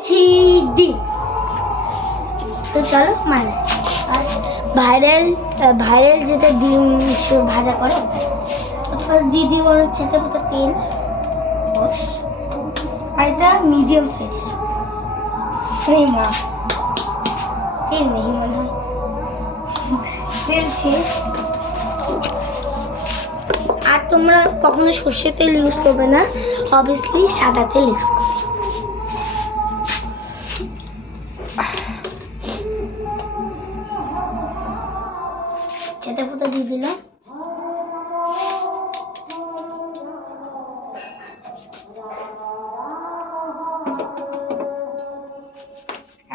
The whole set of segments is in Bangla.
দিচ্ছি ডিম। তো চলো মানে আর ভাইরাল যেটা ডিম ভাজা করে তো ফার্স্ট দিয়ে দিব হচ্ছে তেল, আর এটা মিডিয়াম সাইজের। এই মা তেল নেই মনে হয়, তেল শেষ। আর তোমরা কখনো সর্ষের তেল ইউজ করবে না, অবভিয়াসলি সাদা তেল ইউজ করবে। চেতে ফুটা দিয়ে দিলাম।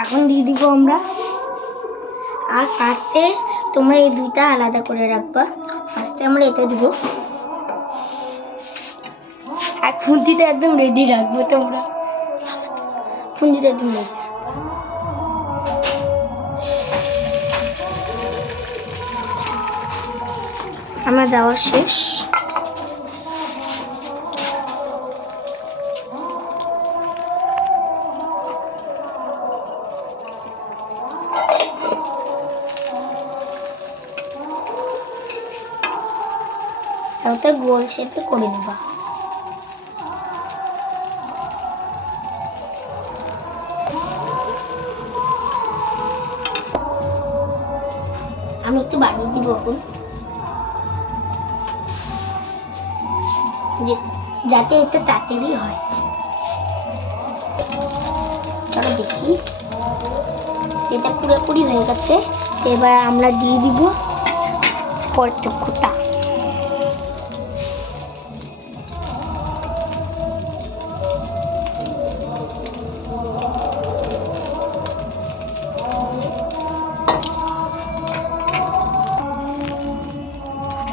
এখন দিয়ে দিব আমরা, আর ফার্স্টে তোমরা এই দুইটা আলাদা করে রাখবা। ফার্স্টে আমরা এটা দিব, আর খুন্তিটা একদম রেডি রাখবো। তোমরা খুন্তিটা একদম রেডি রাখবা। আমার দেওয়া শেষ। ওটা গোল শেপে করে নেবা। আমি একটু বাড়িয়ে দিব এখন, যাতে এটা তাড়াতাড়ি হয়। চলো দেখি, এটা পুরোপুরি হয়ে গেছে। এবার আমরা দিয়ে দিব পর্যক্ষটা।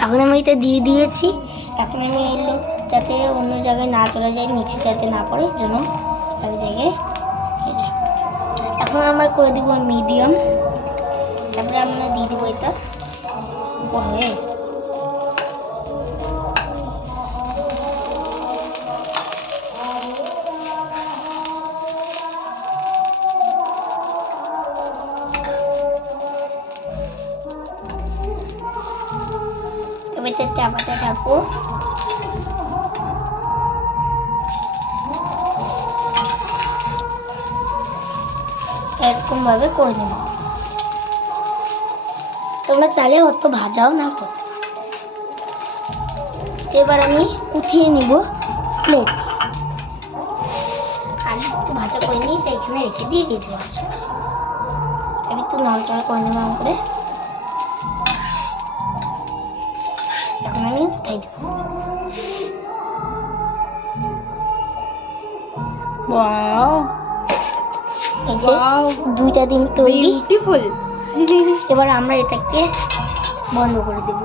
এখন আমি এটা দিয়ে দিয়েছি। এখন আমি এলো যাতে অন্য জায়গায় না চলে যায়, নিচে যাতে না পড়ে, জন্য এক জায়গায়। এখন আমরা করে দিব মিডিয়াম। তারপরে আমরা দিয়ে দিব এটা উপরে। এবার চাপাটা রাখবো। এরকম ভাবে করে নেব। তোমরা চাইলে অত ভাজাও না করতে পারো। এবার আমি উঠিয়ে নিব প্লেট, আর একটু ভাজা করে নিই, তাই এখানে রেখে দিয়ে দিতে পারছি। আমি একটু নড়াচড়া করে নেব করে। এখন আমি উঠাই দেব। ওয়াও, এই যে দুইটা ডিম তৈরি। বিউটিফুল। এবার আমরা এটাকে বন্ধ করে দেব।